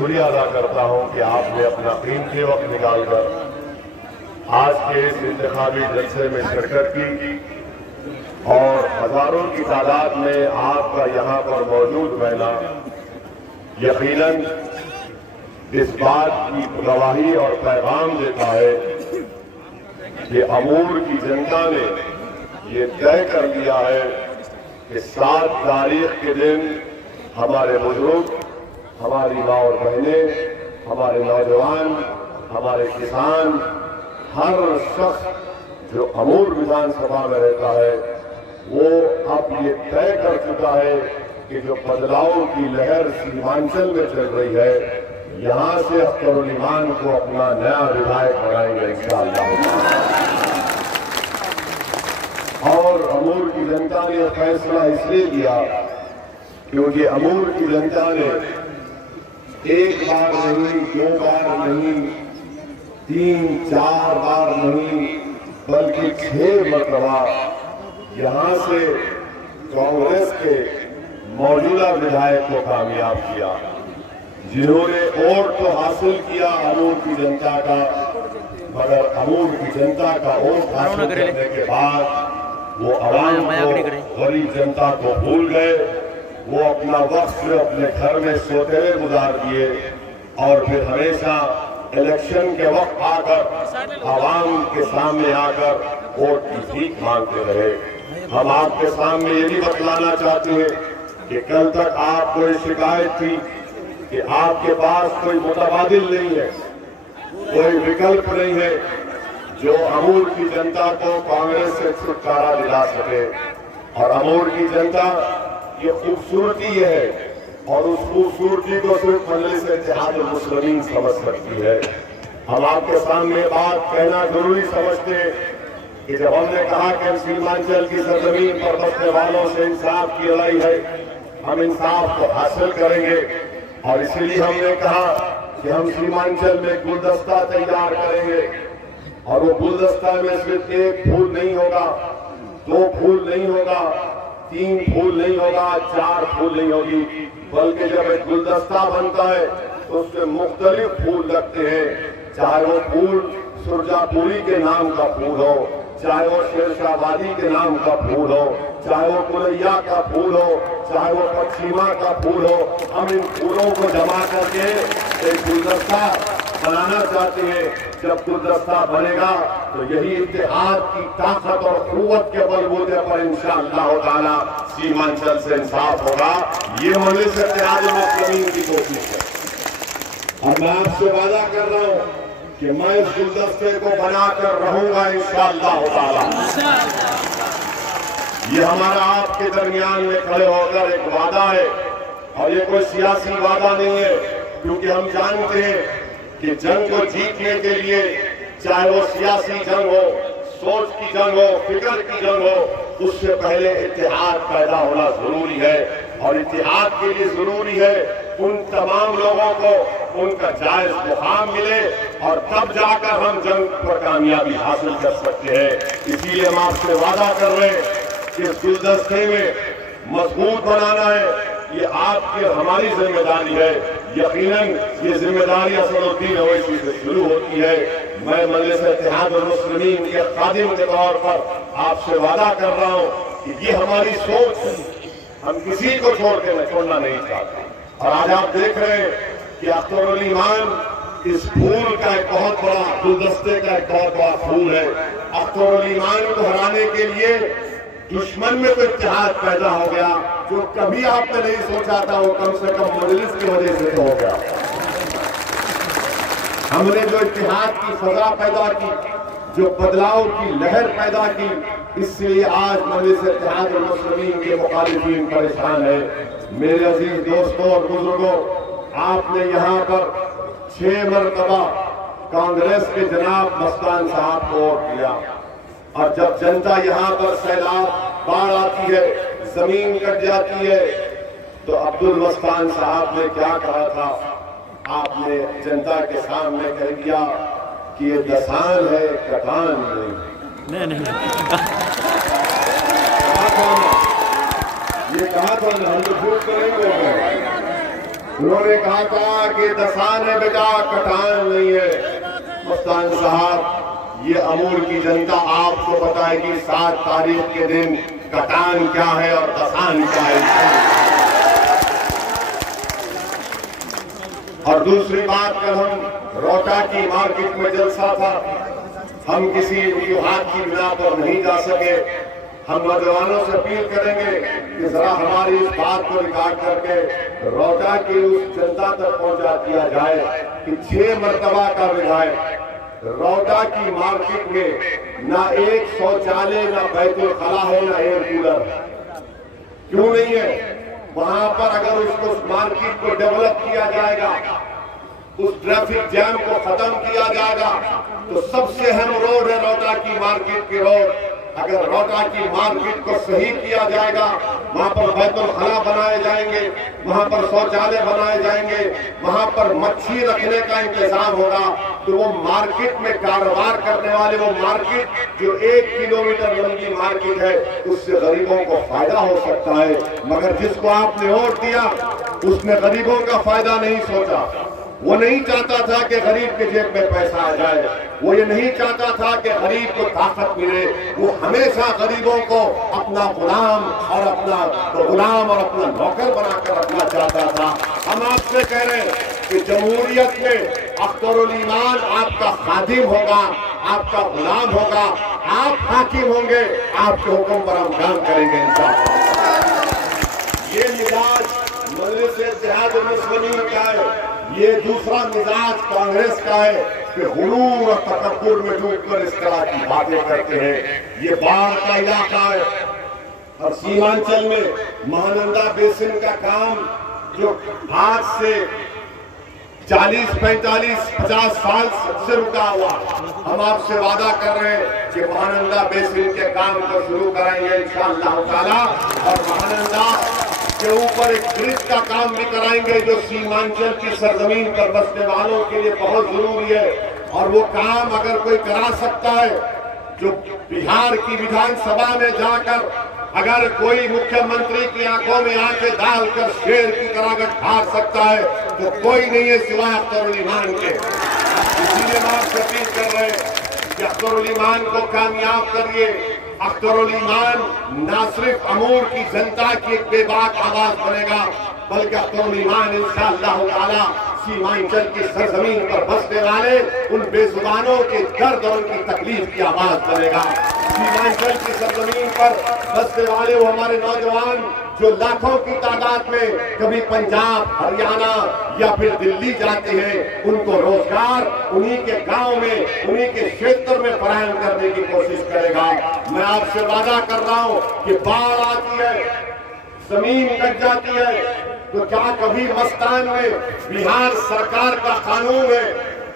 शुक्रिया अदा करता हूं कि आपने अपना कीमती वक्त निकालकर आज के इस इंतखाबी जलसे में शिरकत की और हजारों की तादाद में आपका यहां पर मौजूद रहना यकीनन इस बात की गवाही और पैगाम देता है कि अमूर की जनता ने ये तय कर दिया है कि 7 तारीख के दिन हमारे बुजुर्ग, हमारी माँ और बहनें, हमारे नौजवान, हमारे किसान, हर शख्स जो अमूर विधानसभा में रहता है वो अब ये तय कर चुका है कि जो बदलाव की लहर सीमांचल में चल रही है यहां से अख्तरुल ईमान को अपना नया विधायक बनाएंगे इंशाअल्लाह। और अमूर की जनता ने फैसला इसलिए लिया क्योंकि अमूर की जनता ने एक बार नहीं, 2 बार नहीं, 3-4 बार नहीं बल्कि 6 मरतबा यहां से कांग्रेस के मौजूदा विधायक को कामयाब किया, जिन्होंने वोट तो हासिल किया अमूर की जनता का, मगर अमूर की जनता का वोट हासिल करने के बाद वो आवाम को, गरीब जनता को भूल गए। वो अपना वक्त अपने घर में सोते हुए गुजार दिए और फिर हमेशा इलेक्शन के वक्त आकर आवाम के सामने आकर वोट की भीख मांगते रहे। हम आपके सामने ये भी बतलाना चाहते हैं कि कल तक आपको ये शिकायत थी कि आपके पास कोई मुतबादिल नहीं है, कोई विकल्प नहीं है जो अमूर की जनता को कांग्रेस से छुटकारा दिला सके। और अमूर की जनता ये खूबसूरती है और उस खूबसूरती को सिर्फ मजलिस इत्तेहादुल मुस्लिमीन समझ सकती है। हम आपके सामने बात कहना जरूरी समझते हैं कि जब हमने कहा कि हम सीमांचल की सरजमीन पर बसने वालों से इंसाफ की लड़ाई है, हम इंसाफ को हासिल करेंगे और इसीलिए हमने कहा कि हम सीमांचल में गुलदस्ता तैयार करेंगे और वो गुलदस्ता में सिर्फ 1 फूल नहीं होगा, 2 फूल नहीं होगा, 3 फूल नहीं होगा, 4 फूल नहीं होगी, बल्कि जब एक गुलदस्ता बनता है तो उसमें मुख्तलिफ फूल लगते हैं, चाहे वो फूल सुरजापुरी के नाम का फूल हो, चाहे वो शेरशाहबादी के नाम का फूल हो, चाहे वो कुलैया का फूल हो, चाहे वो पश्चिमा का फूल हो। हम इन फूलों को जमा करके एक गुलदस्ता बनाना चाहते हैं। जब गुलदस्ता बनेगा तो यही इत्तेहाद की ताकत और कुव्वत के बलबूते पर इंशाअल्लाह ताला सीमांचल से इंसाफ होगा। ये मजलिस इत्तेहादुल मुस्लिमीन की कोशिश है और मैं आपसे वादा कर रहा हूँ कि मैं इस गुलदस्ते को बनाकर रहूंगा इंशाअल्लाह ताला। ये हमारा आपके दरमियान में खड़े होकर एक वादा है और ये कोई सियासी वादा नहीं है, क्योंकि हम जानते हैं कि जंग को जीतने के लिए चाहे वो सियासी जंग हो, सोच की जंग हो, फिक्र की जंग हो, उससे पहले इत्तेहाद पैदा होना जरूरी है। और इत्तेहाद के लिए जरूरी है उन तमाम लोगों को उनका जायज मुकाम मिले और तब जाकर हम जंग पर कामयाबी हासिल कर सकते हैं। इसीलिए हम आपसे वादा कर रहे हैं कि इस गुलदस्ते में मजबूत बनाना है, ये आपकी हमारी जिम्मेदारी है। यकीनन ये जिम्मेदारी असदुद्दीन ओवैसी से शुरू होती है। मैं मजलिस इत्तेहादुल मुस्लिमीन के खादिम के तौर पर आपसे वादा कर रहा हूँ कि ये हमारी सोच है, हम किसी को छोड़ना नहीं चाहते। और आज आप देख रहे हैं कि अख्तरुल ईमान इस फूल का एक बहुत बड़ा, गुलदस्ते का एक बहुत बड़ा फूल है। अख्तरुल ईमान को हराने के लिए दुश्मन में तो इत्तेहाद पैदा हो गया जो कभी आपने नहीं सोचा था, वो कम से कम मजलिस की वजह से तो हो गया। हमने जो इत्तेहाद की फजा पैदा की, जो बदलाव की लहर पैदा की, इसलिए आज मजलिस इत्तेहादुल मुस्लिमीन के मुखालिफिन परेशान है। मेरे अजीज दोस्तों और बुजुर्गों, आपने यहाँ पर 6 मरतबा कांग्रेस के जनाब मस्तान साहब को वोट दिया और जब जनता यहाँ पर सैलाब, बाढ़ आती है, जमीन कट जाती है, तो अब्दुल मस्तान साहब ने क्या कहा था? आपने जनता के सामने कह दिया कि ये दसान है, कटान नहीं। ये कहा था ना, हम तो झूठ करेंगे। उन्होंने कहा था कि दसान है बेटा, कटान नहीं है। मस्तान साहब, ये अमूल की जनता आपको बताएगी 7 तारीख के दिन कटान क्या है और दसान क्या है। और दूसरी बात, कल हम रोहटा की मार्केट में जलसा था, हम किसी वजूहात की बिना पर नहीं जा सके। हम नौजवानों से अपील करेंगे कि जरा हमारी इस बात को रिकॉर्ड करके रोहटा की उस जनता तक पहुंचा दिया जाए कि 6 मरतबा का विधायक रोहटा की मार्केट में ना एक शौचालय, ना बैतुल खला है, ना एयर कूलर है। क्यों नहीं है? वहां पर अगर उसको मार्केट को डेवलप किया जाएगा, उस ट्रैफिक जैम को खत्म किया जाएगा, तो सबसे अहम रोड है रोहटा की मार्केट की रोड। अगर रोहटा की मार्केट को सही किया जाएगा, वहां पर बैतुल खला बनाए जाएंगे, वहां पर शौचालय बनाए जाएंगे, वहां पर मच्छी रखने का इंतजाम होगा, तो वो मार्केट में कारोबार करने वाले, वो मार्केट जो 1 किलोमीटर लंबी मार्केट है, उससे गरीबों को फायदा हो सकता है। मगर जिसको आपने वोट दिया उसने गरीबों का फायदा नहीं सोचा। वो नहीं चाहता था कि गरीब के जेब में पैसा आ जाए, वो ये नहीं चाहता था कि गरीब को ताकत मिले। वो हमेशा गरीबों को अपना गुलाम और अपना नौकर बनाकर रखना चाहता था। हम आपसे कह रहे हैं कि जमहूरियत में अख्तरुल ईमान आपका खादिम होगा, आपका गुलाम होगा, आप हाकिम होंगे, आपके हुक्म पर हम काम करेंगे इंशाअल्लाह। ये मिजाज मजलिस-ए-इत्तेहादुल मुस्लिमीन का है। ये दूसरा मिजाज कांग्रेस का है कि हुरूर और तकब्बुर में डूबकर इस तरह की बातें करते हैं। ये बाढ़ का इलाका है और सीमांचल में महानंदा बेसिन का काम जो आज से 40, 45, 50 साल से रुका हुआ, हम आपसे वादा कर रहे हैं कि महानंदा बेसिन के काम को शुरू कराएंगे इंशाअल्लाह ताला। और महानंदा के ऊपर एक ब्रिज का काम भी कराएंगे जो सीमांचल की सरजमीन पर बसने वालों के लिए बहुत जरूरी है। और वो काम अगर कोई करा सकता है, जो बिहार की विधानसभा में जाकर अगर कोई मुख्यमंत्री की आंखों में आंखें डालकर शेर की तरह ठार सकता है, तो कोई नहीं है सिवाय अख्तरुल ईमान के। इसीलिए हम आपसे अपील कर रहे हैं कि अख्तरुल ईमान को कामयाब करिए। अख्तरुल ईमान न सिर्फ अमूर की जनता की एक बेबाक आवाज बनेगा, बल्कि अख्तरुल ईमान इंशाअल्लाह ताला सीमांचल की सरजमीन पर बसने वाले उन बेजुबानों के दर्द और उनकी तकलीफ की आवाज बनेगा। सीमांचल की सरजमीन पर बसने वाले वो हमारे नौजवान जो लाखों की तादाद में कभी पंजाब, हरियाणा या फिर दिल्ली जाते हैं, उनको रोजगार उन्हीं के गांव में, उन्हीं के क्षेत्र में फराहम करने की कोशिश करेगा। मैं आपसे वादा कर रहा हूं कि बाढ़ आती है, जमीन कट जाती है, तो क्या कभी मस्तान में बिहार सरकार का कानून है,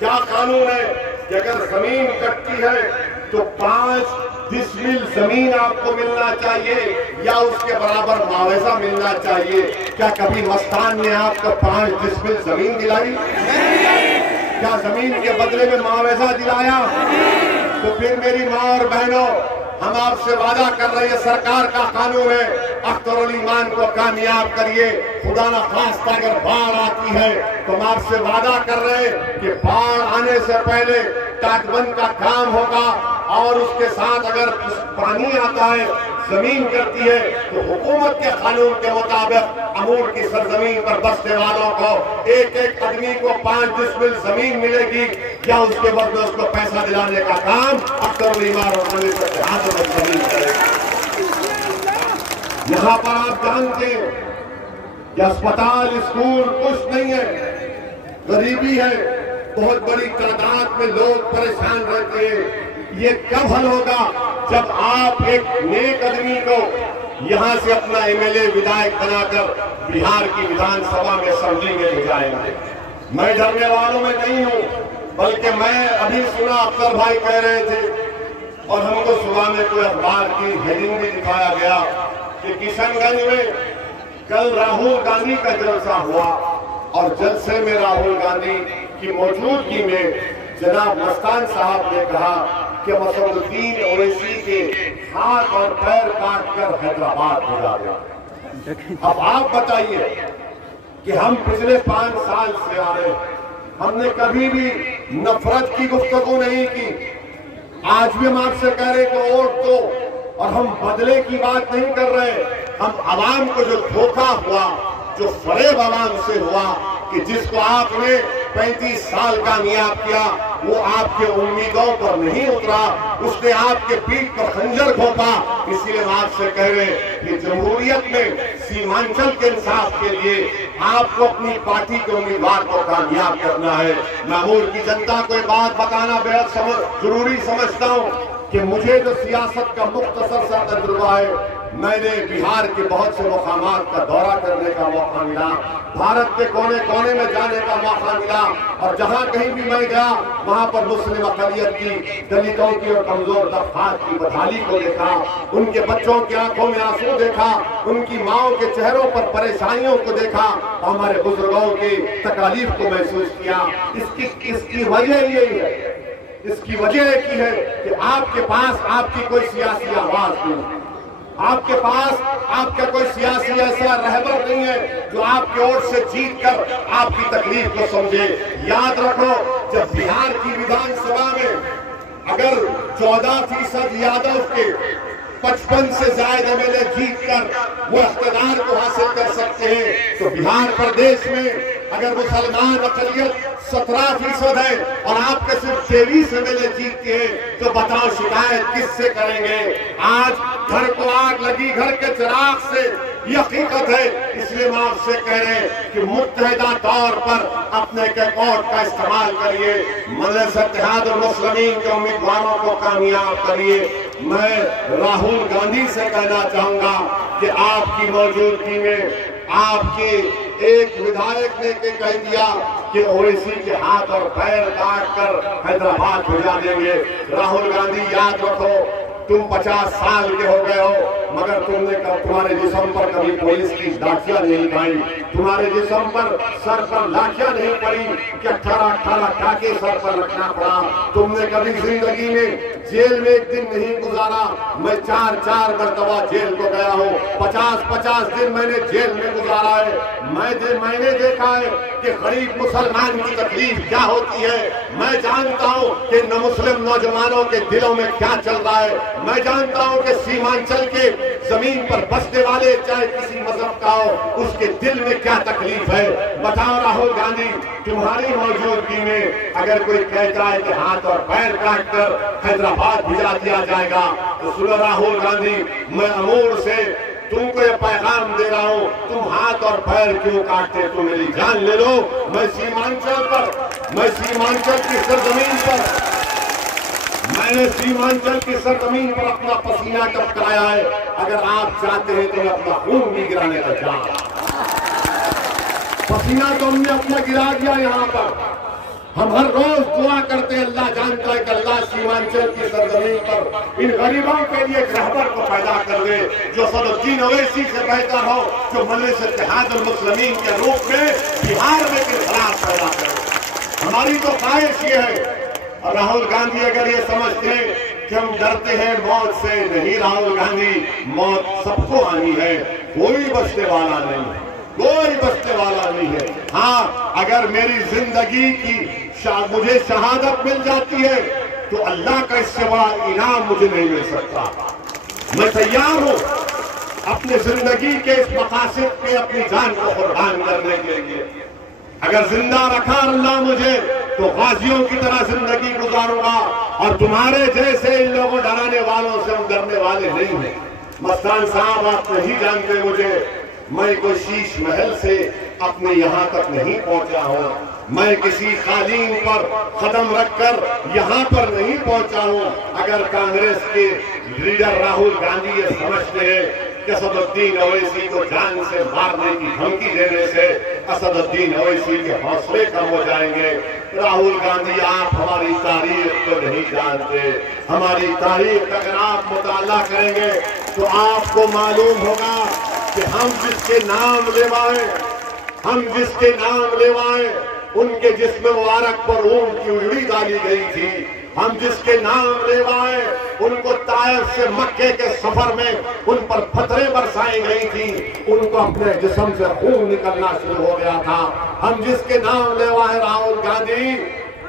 क्या कानून है कि अगर जमीन कटती है तो 5 डिसमिल जमीन आपको मिलना चाहिए या उसके बराबर मुआवजा मिलना चाहिए? क्या कभी मस्तान ने आपको 5 डिसमिल जमीन दिलाई? क्या जमीन के बदले में मुआवजा दिलाया? तो फिर मेरी माँ और बहनों, हम आपसे वादा कर रहे हैं, सरकार का कानून है, अख्तरुल ईमान को कामयाब करिए। खुदा न खास्ता अगर बाढ़ आती है तो हम आपसे वादा कर रहे हैं कि बाढ़ आने से पहले तटबंध का काम होगा, और उसके साथ अगर पानी आता है, जमीन करती है, तो हुकूमत के कानून के मुताबिक अमूर की सरजमीन पर बसने वालों को एक एक आदमी को 5 डिसमिल जमीन मिलेगी, या उसके बदले उसको पैसा दिलाने का काम अख्तरुल ईमान और जमीन करेगा। यहाँ पर आप जानते हैं कि अस्पताल, स्कूल कुछ नहीं है, गरीबी है, बहुत बड़ी तादाद में लोग परेशान रहते हैं। ये कब हल होगा? जब आप एक नेक आदमी को यहां से अपना एमएलए, विधायक बनाकर बिहार की विधानसभा में असेंबली में ले जाएंगे। मैं डरने वालों में नहीं हूं, बल्कि मैं अभी सुना अख्तर भाई कह रहे थे, और हमको सुबह में कोई अखबार की हेडिंग भी दिखाया गया कि किशनगंज में कल राहुल गांधी का जलसा हुआ, और जलसे में राहुल गांधी की मौजूदगी में जनाब मस्तान साहब ने कहा कि असदुद्दीन ओवैसी के हाथ और पैर काटकर हैदराबाद भेजा गया। अब आप बताइए कि हम पिछले 5 साल से आ रहे हैं, हमने कभी भी नफरत की गुफ्तगू नहीं की। आज भी हम आपसे कह रहे कि वोट दो, और हम बदले की बात नहीं कर रहे। हम आवाम को जो धोखा हुआ, जो फरेब आवाम से हुआ कि जिसको आपने 35 साल कामयाब किया, वो आपके उम्मीदों पर नहीं उतरा, उसने आपके पीठ पर खंजर घोंपा। इसलिए हम आपसे कह रहे हैं कि जमहूरियत में सीमांचल के इंसाफ के लिए आपको अपनी पार्टी के उम्मीदवार को कामयाब करना है। महमूर की जनता को एक बात बताना बेहद जरूरी समझता हूँ कि मुझे जो सियासत का मुख्तसर सा तजुर्बा है, मैंने बिहार के बहुत से मुकामात का दौरा करने का मौका मिला, भारत के कोने कोने में जाने का मौका मिला, और जहां कहीं भी मैं गया वहां पर मुस्लिम अक़लियत की, दलितों की और कमजोर तबकात की बदहाली को देखा, उनके बच्चों की आंखों में आंसू देखा, उनकी माओं के चेहरों पर परेशानियों को देखा, हमारे बुजुर्गों की तकलीफ को महसूस किया। इसकी वजह यही है, इसकी वजह एक ही है कि आपके पास आपकी कोई सियासी आवाज नहीं, आपके पास आपका कोई सियासी ऐसा रहबर नहीं है जो आपके ओर से जीत कर आपकी तकलीफ को समझे। याद रखो, जब बिहार की विधानसभा में अगर 14% यादव के 55 से ज्यादा एमएलए जीत कर वो इख्तिदार को हासिल कर सकते हैं, तो बिहार प्रदेश में अगर मुसलमान अक़लियत 17% है और आपके सिर्फ 23 एमएलए जीतते हैं, तो बताओ शिकायत किससे करेंगे? आज घर को आग लगी, घर के चिराग से, ये हकीकत है। इसलिए हम आपसे कह रहे हैं कि मुत्तहिदा तौर पर अपने कैकॉट का इस्तेमाल करिए, मजलिस इत्तेहाद मुस्लिमीन के उम्मीदवारों को कामयाब करिए। मैं राहुल गांधी से कहना चाहूंगा कि आपकी मौजूदगी में आपके एक विधायक ने कह दिया कि ओवैसी के हाथ और पैर काट कर हैदराबाद भिजा देंगे। राहुल गांधी, याद रखो, तुम 50 साल के हो गए हो, मगर तुम्हारे जिस्म पर कभी पुलिस की लाठियां नहीं खाई, तुम्हारे जिस्म पर सर पर लाठियां नहीं पड़ी कि 18 टाके सर पर रखना पड़ा। तुमने कभी जिंदगी में जेल में एक दिन नहीं गुजारा। मैं 4 मरतबा जेल को गया हूँ, 50 दिन मैंने जेल में गुजारा है। मैंने देखा है कि गरीब मुसलमान की तकलीफ क्या होती है। मैं जानता हूँ कि न मुस्लिम नौजवानों के दिलों में क्या चल रहा है। मैं जानता हूँ कि सीमांचल के जमीन पर बसने वाले, चाहे किसी मजहब का हो, उसके दिल में क्या तकलीफ है। बताओ राहुल गांधी, तुम्हारी मौजूदगी में अगर कोई कहता है कि हाथ और पैर काट कर हैदराबाद भिजा दिया जाएगा, तो सुनो राहुल गांधी, मैं अमूर से तुमको ये पैगाम दे रहा हूँ, तुम हाथ और पैर क्यों काटते, तुम मेरी जान ले लो। मैं सीमांचल की सरजमीन पर, मैंने सीमांचल की सरजमीन पर अपना पसीना टपकाया है। अगर आप चाहते हैं तो मैं अपना खून भी गिराने का जा, पसीना तो हमने अपना गिरा दिया यहाँ पर। हम हर रोज दुआ करते हैं, अल्लाह जानता है कि अल्लाह सीमांचल की सरजमीन पर इन गरीबों के लिए एक रहबर को पैदा कर दे जो सदुद्दीन ओवैसी से बेहतर हो, जो मजलिस इत्तेहाद मुस्लिमीन के रूप में बिहार में इनकलाब पैदा करे। हमारी तो ख्वाहिश ये है। और राहुल गांधी अगर ये समझते हैं कि हम डरते हैं मौत से, नहीं राहुल गांधी, मौत सबको आनी है, कोई बचने वाला नहीं है, कोई बचने वाला नहीं है। हाँ, अगर मेरी जिंदगी की मुझे शहादत मिल जाती है तो अल्लाह का इससे बड़ा इनाम मुझे नहीं मिल सकता। मैं तैयार हूं अपनी जिंदगी के इस मकासद पे अपनी जान को कुर्बान करने के लिए। अगर जिंदा रखा अल्लाह मुझे तो गाजियों की तरह जिंदगी गुजारूंगा। और तुम्हारे जैसे इन लोगों डराने वालों से हम डरने वाले नहीं हैं। मस्तान साहब, आप नहीं जानते मुझे, मैं कोई शीश महल से अपने यहाँ तक नहीं पहुंचा हूँ। मैं किसी कालीन पर कदम रखकर यहाँ पर नहीं पहुंचा हूँ। अगर कांग्रेस के लीडर राहुल गांधी ये समझते हैं कि असदुद्दीन ओवैसी को जान से मारने की धमकी देने से असदुद्दीन ओवैसी के हौसले कम हो जाएंगे, राहुल गांधी, आप हमारी तारीख को नहीं जानते। हमारी तारीख अगर आप मुताला करेंगे तो आपको मालूम होगा कि हम जिसके नाम लेवाएं उनके जिस्म मुबारक पर ऊंट की उजड़ी डाली गई थी। हम जिसके नाम लेवाए उनको ताइफ से मक्के के सफर में उन पर पत्थरें बरसाई गई थी, उनको अपने जिस्म से खून निकलना शुरू हो गया था। हम जिसके नाम लेवाए राहुल गांधी,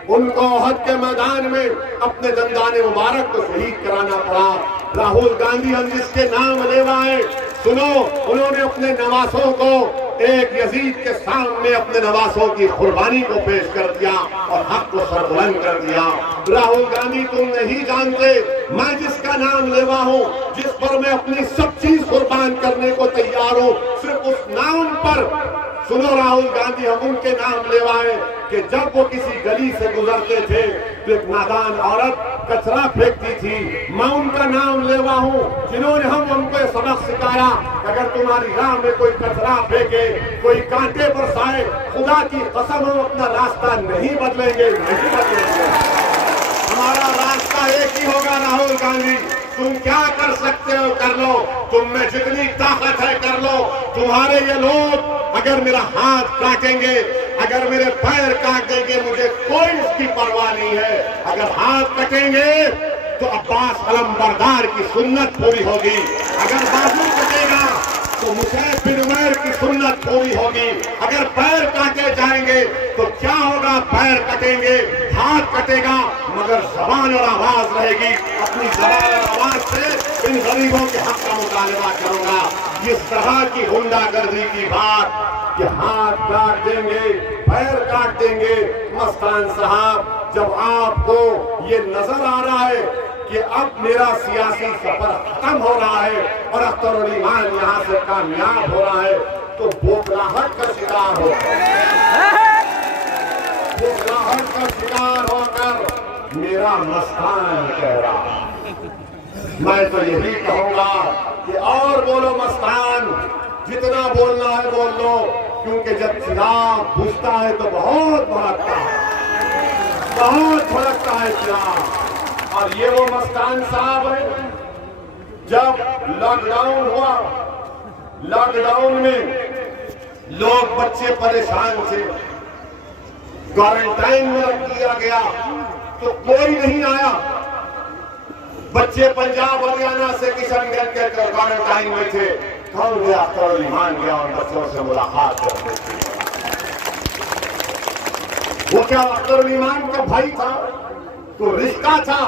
उनको ओहद के मैदान में अपने दंदाने मुबारक को शहीद कराना पड़ा। राहुल गांधी हम जिसके नाम लेवाए, सुनो, उन्होंने अपने नवासों को एक यजीद के सामने अपने नवासों की कुर्बानी को पेश कर दिया और हक को सरबुलंद कर दिया। राहुल गांधी, तुम नहीं जानते मैं जिसका नाम लेवा हूँ, जिस पर मैं अपनी सब चीज कुर्बान करने को तैयार हूँ, सिर्फ उस नाम पर। सुनो राहुल गांधी, हम उनके नाम लेवाए कि जब वो किसी गली से गुजरते थे तो एक नादान औरत कचरा फेंकती थी, मैं उनका नाम लेवा हूँ जिन्होंने हमको सबक सिखाया, अगर तुम्हारी राह में कोई कचरा फेंके, कोई कांटे बरसाए, खुदा की कसम हम अपना रास्ता नहीं बदलेंगे, नहीं बदलेंगे। हमारा रास्ता एक ही होगा राहुल गांधी। तुम क्या कर सकते हो कर लो, तुम में जितनी ताकत है कर लो। तुम्हारे ये लोग अगर मेरा हाथ काटेंगे, अगर मेरे पैर काट देंगे, मुझे कोई इसकी परवाह नहीं है। अगर हाथ कटेंगे तो अब्बास अलमबरदार की सुन्नत पूरी होगी, अगर बाजू कटेगा तो मुसैब बिन उमैर की सुन्नत पूरी होगी। अगर पैर काटे जाएंगे तो क्या होगा, पैर कटेंगे, हाथ कटेगा, मगर जबान और आवाज रहेगी। अपनी जबान और आवाज से इन गरीबों के हक का मुतालबा करूंगा। इस तरह की गुंडागर्दी की बात कि हाथ काट देंगे, पैर काट देंगे, मस्तान साहब, जब आपको ये नजर आ रहा है कि अब मेरा सियासी सफर खत्म हो रहा है और अख्तरुल ईमान यहाँ से कामयाब हो रहा है, तो बोखलाहट का शिकार हो, बोखलाहट का शिकार होकर मेरा मस्तान कह रहा, मैं तो यही कहूंगा कि और बोलो मस्तान, जितना बोलना है बोल लो, क्योंकि जब चिराग बुझता है तो बहुत भड़कता है, बहुत भड़कता है चिराग। और ये वो मस्तान साहब है, जब लॉकडाउन हुआ, लॉकडाउन में लोग बच्चे परेशान थे, क्वारंटाइन में रख दिया गया तो कोई नहीं आया। बच्चे पंजाब हरियाणा से किशनगंज के क्वारंटाइन में थे, कौन गया? अख्तरुल ईमान गया और बच्चों से मुलाकात करने के लिए। वो क्या अख्तरुल ईमान का भाई था, तो रिश्ता था।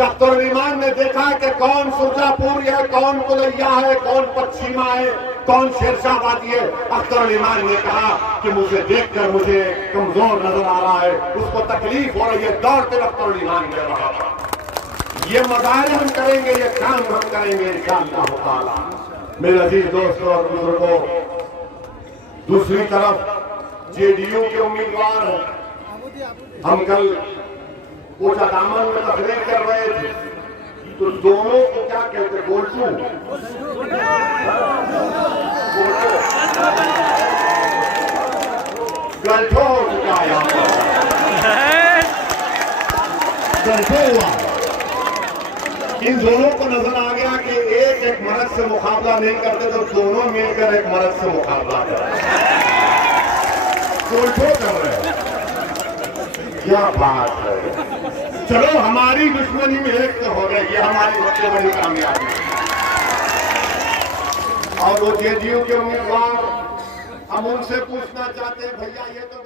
अख्तरुल ईमान ने देखा कि कौन सुरजापुर है, कौन कुलैया है, कौन पश्चिमा है, कौन शेरशाहबादी है। अख्तरुल ईमान ने कहा कि मुझे देखकर मुझे कमजोर नजर आ रहा है, उसको तकलीफ हो रही है, दौड़ते अख्तरुल ईमान कह रहा था। ये मजारे हम करेंगे, ये काम हम करेंगे इंशाअल्लाह ताला। मेरे अजीज दोस्तों और बुजुर्गों, दूसरी तरफ जेडीयू के उम्मीदवार हैं। हम कल ऊंचा दामन में तकरीर कर रहे थे, तो दोनों को क्या कहते, गोलटू, गलठो हो चुका है यहाँ पर, गलठो हुआ। इन दोनों को नजर आ गया कि एक मर्द से मुकाबला नहीं करते तो दोनों मिलकर एक मर्द से मुकाबला कर रहे हैं, गोलठो कर रहे हैं। क्या बात है। चलो हमारी दुश्मनी में एक तो हो गई, ये हमारी सबसे बड़ी कामयाबी। और वो जेडीयू के उम्मीदवार, हम उनसे पूछना चाहते हैं, भैया ये तो